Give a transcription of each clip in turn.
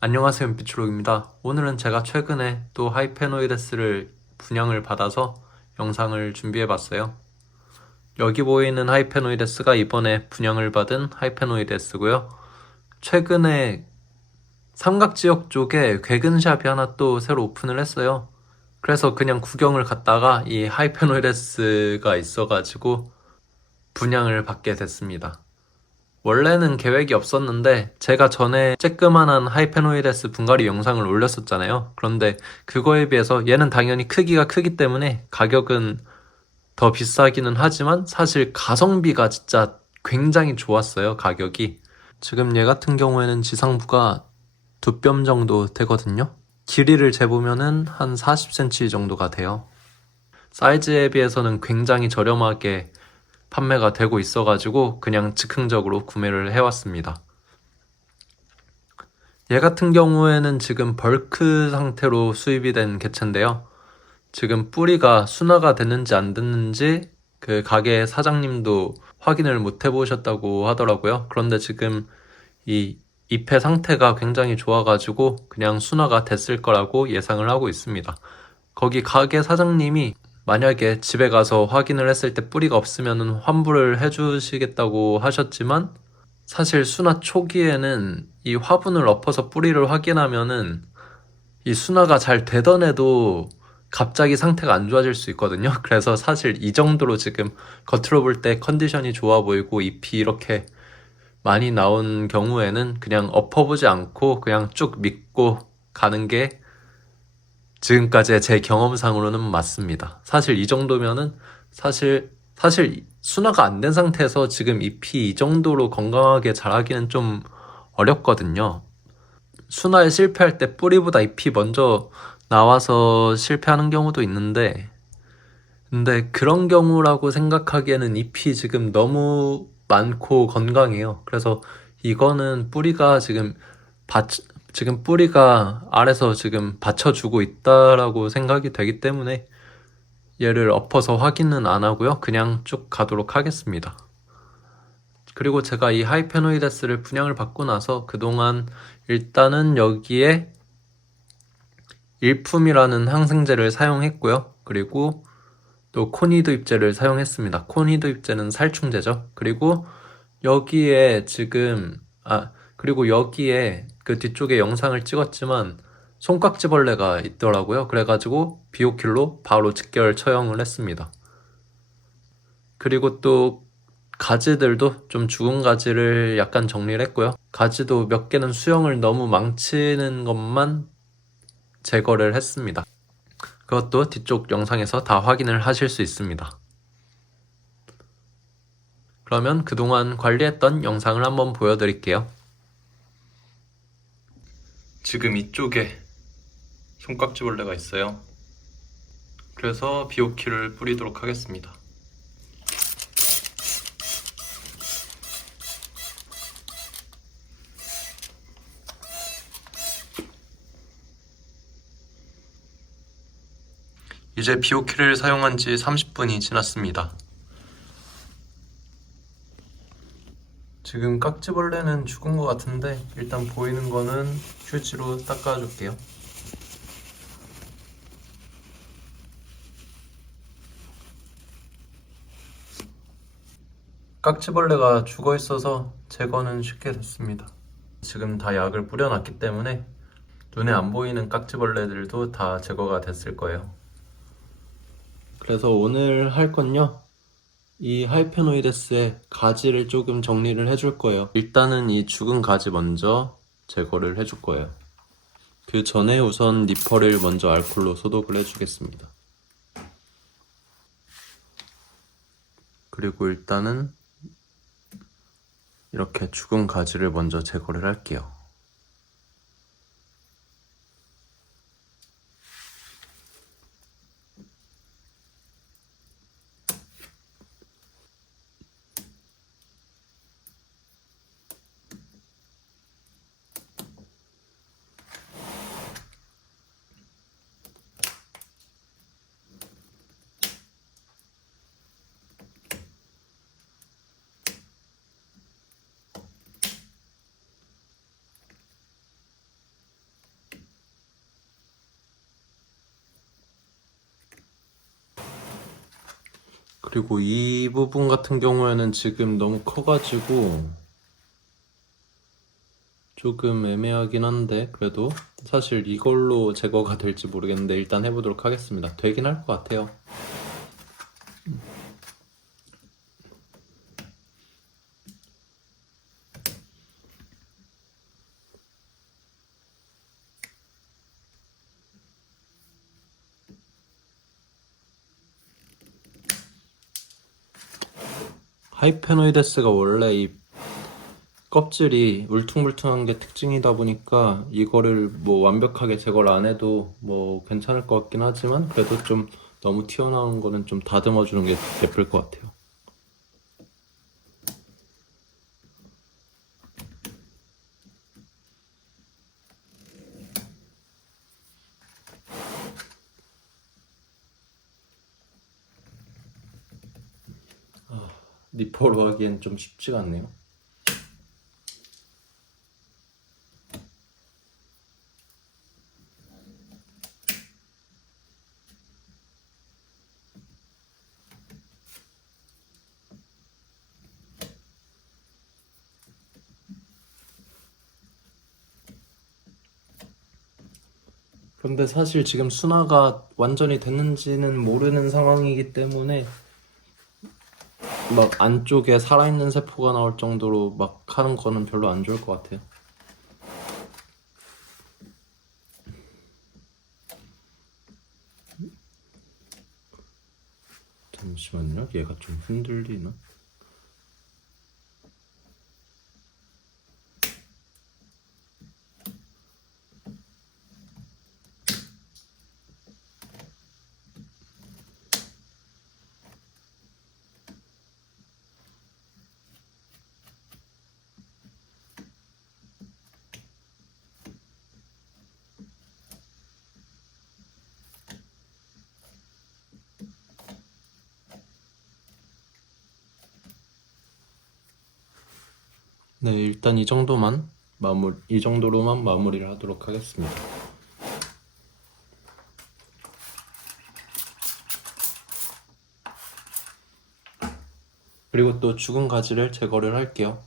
안녕하세요, 연피초록입니다. 오늘은 제가 최근에 또 하이페노이데스를 분양을 받아서 영상을 준비해봤어요. 여기 보이는 하이페노이데스가 이번에 분양을 받은 하이페노이데스고요. 최근에 삼각지역 쪽에 괴근샵이 하나 또 새로 오픈을 했어요. 그래서 그냥 구경을 갔다가 이 하이페노이데스가 있어가지고 분양을 받게 됐습니다. 원래는 계획이 없었는데 제가 전에 쬐끄만한 하이페노이데스 분갈이 영상을 올렸었잖아요. 그런데 그거에 비해서 얘는 당연히 크기가 크기 때문에 가격은 더 비싸기는 하지만 사실 가성비가 진짜 굉장히 좋았어요, 가격이. 지금 얘 같은 경우에는 지상부가 2뼘 정도 되거든요. 길이를 재보면은 한 40cm 정도가 돼요. 사이즈에 비해서는 굉장히 저렴하게 판매가 되고 있어가지고 그냥 즉흥적으로 구매를 해왔습니다. 얘 같은 경우에는 지금 벌크 상태로 수입이 된 개체인데요. 지금 뿌리가 순화가 됐는지 안 됐는지 그 가게 사장님도 확인을 못 해보셨다고 하더라고요. 그런데 지금 이 잎의 상태가 굉장히 좋아가지고 그냥 순화가 됐을 거라고 예상을 하고 있습니다. 거기 가게 사장님이 만약에 집에 가서 확인을 했을 때 뿌리가 없으면 환불을 해주시겠다고 하셨지만 사실 순화 초기에는 이 화분을 엎어서 뿌리를 확인하면은 이 순화가 잘 되던 애도 갑자기 상태가 안 좋아질 수 있거든요. 그래서 사실 이 정도로 지금 겉으로 볼 때 컨디션이 좋아 보이고 잎이 이렇게 많이 나온 경우에는 그냥 엎어보지 않고 그냥 쭉 믿고 가는 게 지금까지의 제 경험상으로는 맞습니다. 사실 이 정도면은 사실 순화가 안 된 상태에서 지금 잎이 이 정도로 건강하게 자라기는 좀 어렵거든요. 순화에 실패할 때 뿌리보다 잎이 먼저 나와서 실패하는 경우도 있는데, 근데 그런 경우라고 생각하기에는 잎이 지금 너무 많고 건강해요. 그래서 이거는 뿌리가 받, 지금 뿌리가 알에서 지금 받쳐주고 있다라고 생각이 되기 때문에 얘를 엎어서 확인은 안 하고요. 그냥 쭉 가도록 하겠습니다. 그리고 제가 이 하이페노이데스를 분양을 받고 나서 그동안 일단은 여기에 일품이라는 항생제를 사용했고요. 그리고 또 코니드 잎제를 사용했습니다. 코니드 잎제는 살충제죠. 그리고 여기에 그리고 여기에 그 뒤쪽에 영상을 찍었지만 손깍지벌레가 있더라고요. 그래가지고 비오킬로 바로 직결 처형을 했습니다. 그리고 또 가지들도 좀 죽은 가지를 약간 정리를 했고요. 가지도 몇 개는 수영을 너무 망치는 것만 제거를 했습니다. 그것도 뒤쪽 영상에서 다 확인을 하실 수 있습니다. 그러면 그동안 관리했던 영상을 한번 보여드릴게요. 지금 이쪽에 손깍지벌레가 있어요. 그래서 비오키를 뿌리도록 하겠습니다. 이제 비오키를 사용한 지 30분이 지났습니다. 지금 깍지벌레는 죽은 것 같은데 일단 보이는 거는 휴지로 닦아줄게요. 깍지벌레가 죽어 있어서 제거는 쉽게 됐습니다. 지금 다 약을 뿌려놨기 때문에 눈에 안 보이는 깍지벌레들도 다 제거가 됐을 거예요. 그래서 오늘 할 건요, 이 하이페노이데스의 가지를 조금 정리를 해줄 거예요. 일단은 이 죽은 가지 먼저 제거를 해줄 거예요. 그 전에 우선 니퍼를 먼저 알콜로 소독을 해주겠습니다. 그리고 일단은 이렇게 죽은 가지를 먼저 제거를 할게요. 그리고 이 부분 같은 경우에는 지금 너무 커가지고 조금 애매하긴 한데 그래도 사실 이걸로 제거가 될지 모르겠는데 일단 해보도록 하겠습니다. 되긴 할 것 같아요. 하이페노이데스가 원래 이 껍질이 울퉁불퉁한 게 특징이다 보니까 이거를 뭐 완벽하게 제거를 안 해도 뭐 괜찮을 것 같긴 하지만 그래도 좀 너무 튀어나온 거는 좀 다듬어 주는 게 예쁠 것 같아요. 니퍼로 하기엔 좀 쉽지가 않네요. 근데 사실 지금 순화가 완전히 됐는지는 모르는 상황이기 때문에 막 안쪽에 살아있는 세포가 나올 정도로 막 하는 거는 별로 안 좋을 것 같아요. 잠시만요. 얘가 좀 흔들리나? 네, 일단 이 정도로만 마무리를 하도록 하겠습니다. 그리고 또 죽은 가지를 제거를 할게요.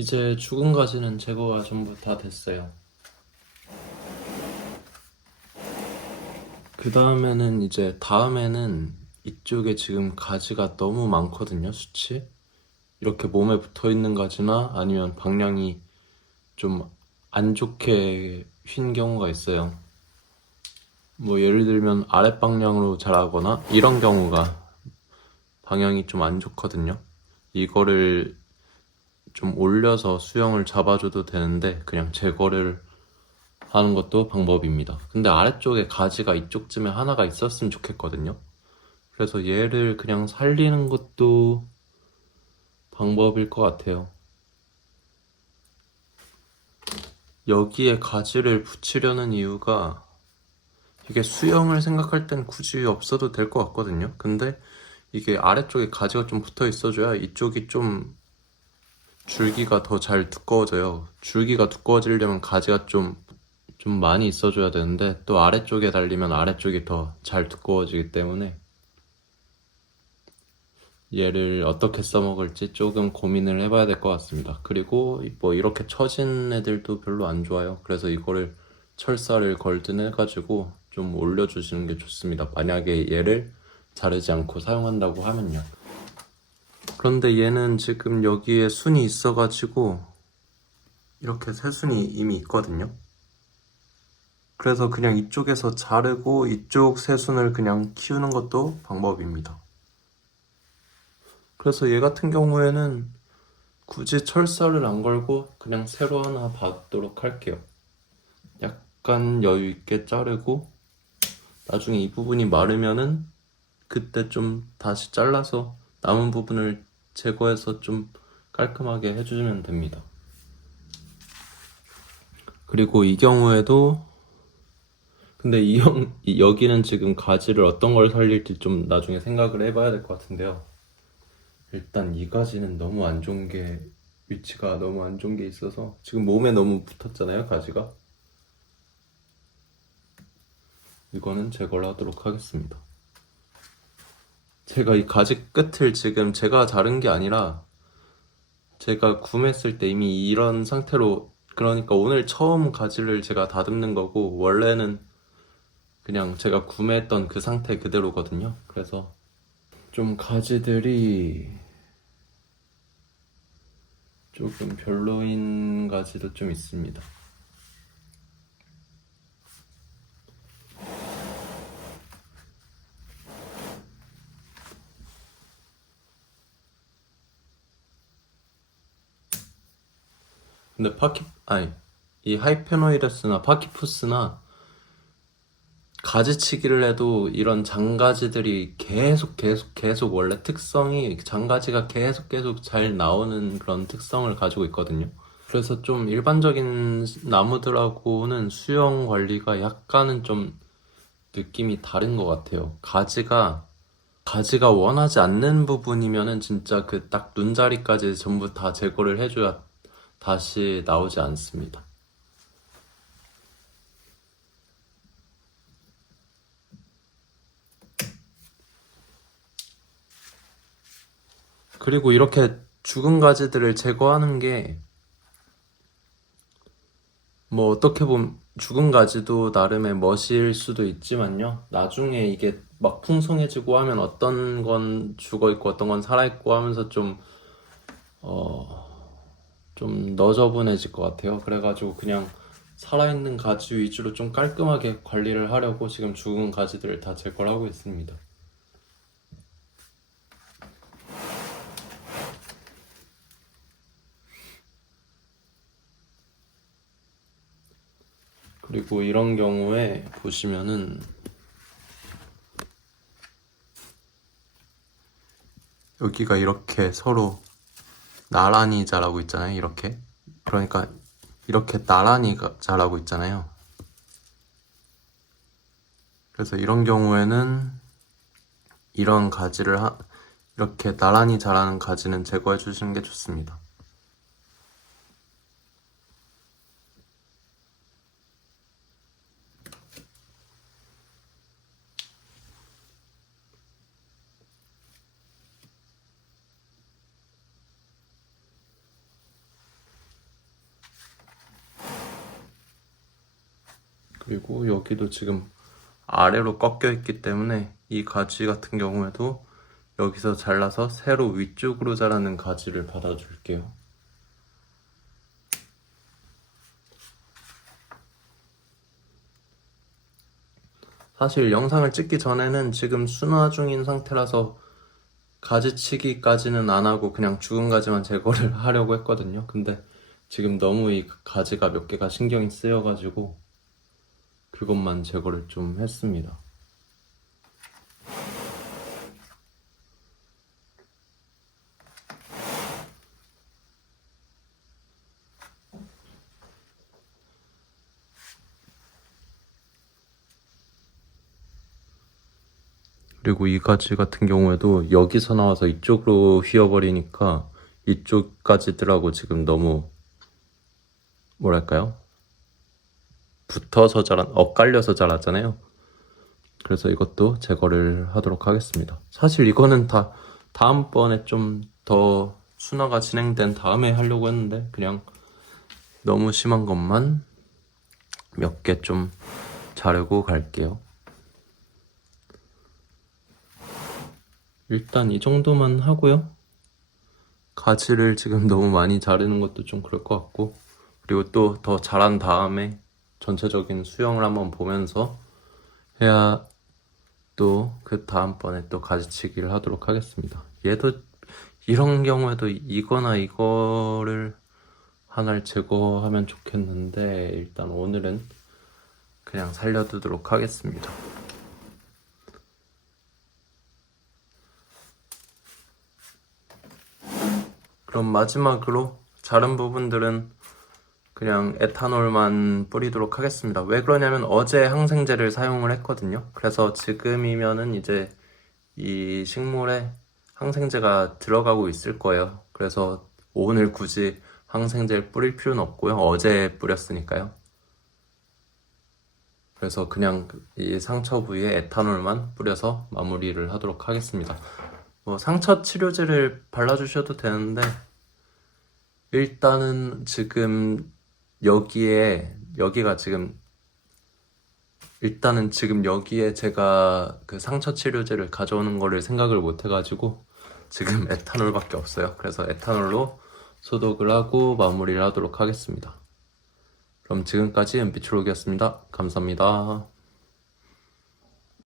이제 죽은 가지는 제거가 전부 다 됐어요. 그 다음에는 이쪽에 지금 가지가 너무 많거든요, 수치. 이렇게 몸에 붙어 있는 가지나 아니면 방향이 좀 안 좋게 휜 경우가 있어요. 뭐 예를 들면 아랫 방향으로 자라거나 이런 경우가 방향이 좀 안 좋거든요. 이거를 좀 올려서 수영을 잡아줘도 되는데 그냥 제거를 하는 것도 방법입니다. 근데 아래쪽에 가지가 이쪽쯤에 하나가 있었으면 좋겠거든요. 그래서 얘를 그냥 살리는 것도 방법일 것 같아요. 여기에 가지를 붙이려는 이유가 이게 수영을 생각할 땐 굳이 없어도 될 것 같거든요. 근데 이게 아래쪽에 가지가 좀 붙어 있어줘야 이쪽이 좀 줄기가 더 잘 두꺼워져요. 줄기가 두꺼워지려면 가지가 좀 많이 있어줘야 되는데 또 아래쪽에 달리면 아래쪽이 더 잘 두꺼워지기 때문에 얘를 어떻게 써먹을지 조금 고민을 해봐야 될 것 같습니다. 그리고 뭐 이렇게 처진 애들도 별로 안 좋아요. 그래서 이거를 철사를 걸든 해가지고 좀 올려주시는 게 좋습니다. 만약에 얘를 자르지 않고 사용한다고 하면요. 그런데 얘는 지금 여기에 순이 있어가지고 이렇게 새순이 이미 있거든요. 그래서 그냥 이쪽에서 자르고 이쪽 새순을 그냥 키우는 것도 방법입니다. 그래서 얘 같은 경우에는 굳이 철사를 안 걸고 그냥 세로 하나 받도록 할게요. 약간 여유 있게 자르고 나중에 이 부분이 마르면은 그때 좀 다시 잘라서 남은 부분을 제거해서 좀 깔끔하게 해주면 됩니다. 그리고 이 경우에도 근데 여기는 지금 가지를 어떤 걸 살릴지 좀 나중에 생각을 해봐야 될 것 같은데요. 일단 이 가지는 너무 안 좋은 게 위치가 너무 안 좋은 게 있어서 지금 몸에 너무 붙었잖아요, 가지가. 이거는 제거를 하도록 하겠습니다. 제가 이 가지 끝을 지금 제가 자른 게 아니라 제가 구매했을 때 이미 이런 상태로, 그러니까 오늘 처음 가지를 제가 다듬는 거고 원래는 그냥 제가 구매했던 그 상태 그대로거든요. 그래서 좀 가지들이 조금 별로인 가지도 좀 있습니다. 근데 이 하이페노이레스나 파키푸스나 가지치기를 해도 이런 장가지들이 계속 원래 특성이 장가지가 계속 잘 나오는 그런 특성을 가지고 있거든요. 그래서 좀 일반적인 나무들하고는 수영 관리가 약간은 좀 느낌이 다른 것 같아요. 가지가 원하지 않는 부분이면은 진짜 그 딱 눈자리까지 전부 다 제거를 해줘야 다시 나오지 않습니다. 그리고 이렇게 죽은 가지들을 제거하는 게 뭐 어떻게 보면 죽은 가지도 나름의 멋일 수도 있지만요. 나중에 이게 막 풍성해지고 하면 어떤 건 죽어 있고 어떤 건 살아 있고 하면서 좀 너저분해질 것 같아요. 그래가지고 그냥 살아있는 가지 위주로 좀 깔끔하게 관리를 하려고 지금 죽은 가지들을 다 제거를 하고 있습니다. 그리고 이런 경우에 보시면은 여기가 이렇게 서로 나란히 자라고 있잖아요. 이렇게. 그러니까 이렇게 나란히 자라고 있잖아요. 그래서 이런 경우에는 이런 이렇게 나란히 자라는 가지는 제거해 주시는 게 좋습니다. 그리고 여기도 지금 아래로 꺾여 있기 때문에 이 가지 같은 경우에도 여기서 잘라서 세로 위쪽으로 자라는 가지를 받아줄게요. 사실 영상을 찍기 전에는 지금 순화 중인 상태라서 가지치기까지는 안 하고 그냥 죽은 가지만 제거를 하려고 했거든요. 근데 지금 너무 이 가지가 몇 개가 신경이 쓰여가지고 그것만 제거를 좀 했습니다. 그리고 이 가지 같은 경우에도 여기서 나와서 이쪽으로 휘어버리니까 이쪽 가지들하고 지금 너무 뭐랄까요? 붙어서 엇갈려서 자랐잖아요. 그래서 이것도 제거를 하도록 하겠습니다. 사실 이거는 다 다음번에 좀 더 순화가 진행된 다음에 하려고 했는데 그냥 너무 심한 것만 몇 개 좀 자르고 갈게요. 일단 이 정도만 하고요. 가지를 지금 너무 많이 자르는 것도 좀 그럴 것 같고, 그리고 또 더 자란 다음에 전체적인 수영을 한번 보면서 해야 또 그 다음번에 또 가지치기를 하도록 하겠습니다. 얘도 이런 경우에도 이거나 이거를 하나를 제거하면 좋겠는데 일단 오늘은 그냥 살려두도록 하겠습니다. 그럼 마지막으로 자른 부분들은 그냥 에탄올만 뿌리도록 하겠습니다. 왜 그러냐면 어제 항생제를 사용을 했거든요. 그래서 지금이면은 이제 이 식물에 항생제가 들어가고 있을 거예요. 그래서 오늘 굳이 항생제를 뿌릴 필요는 없고요. 어제 뿌렸으니까요. 그래서 그냥 이 상처 부위에 에탄올만 뿌려서 마무리를 하도록 하겠습니다. 뭐 상처 치료제를 발라주셔도 되는데 일단은 지금 여기가 지금 일단은 지금 여기에 제가 그 상처 치료제를 가져오는 거를 생각을 못 해가지고 지금 에탄올밖에 없어요. 그래서 에탄올로 소독을 하고 마무리를 하도록 하겠습니다. 그럼 지금까지 은빛초록이었습니다. 감사합니다.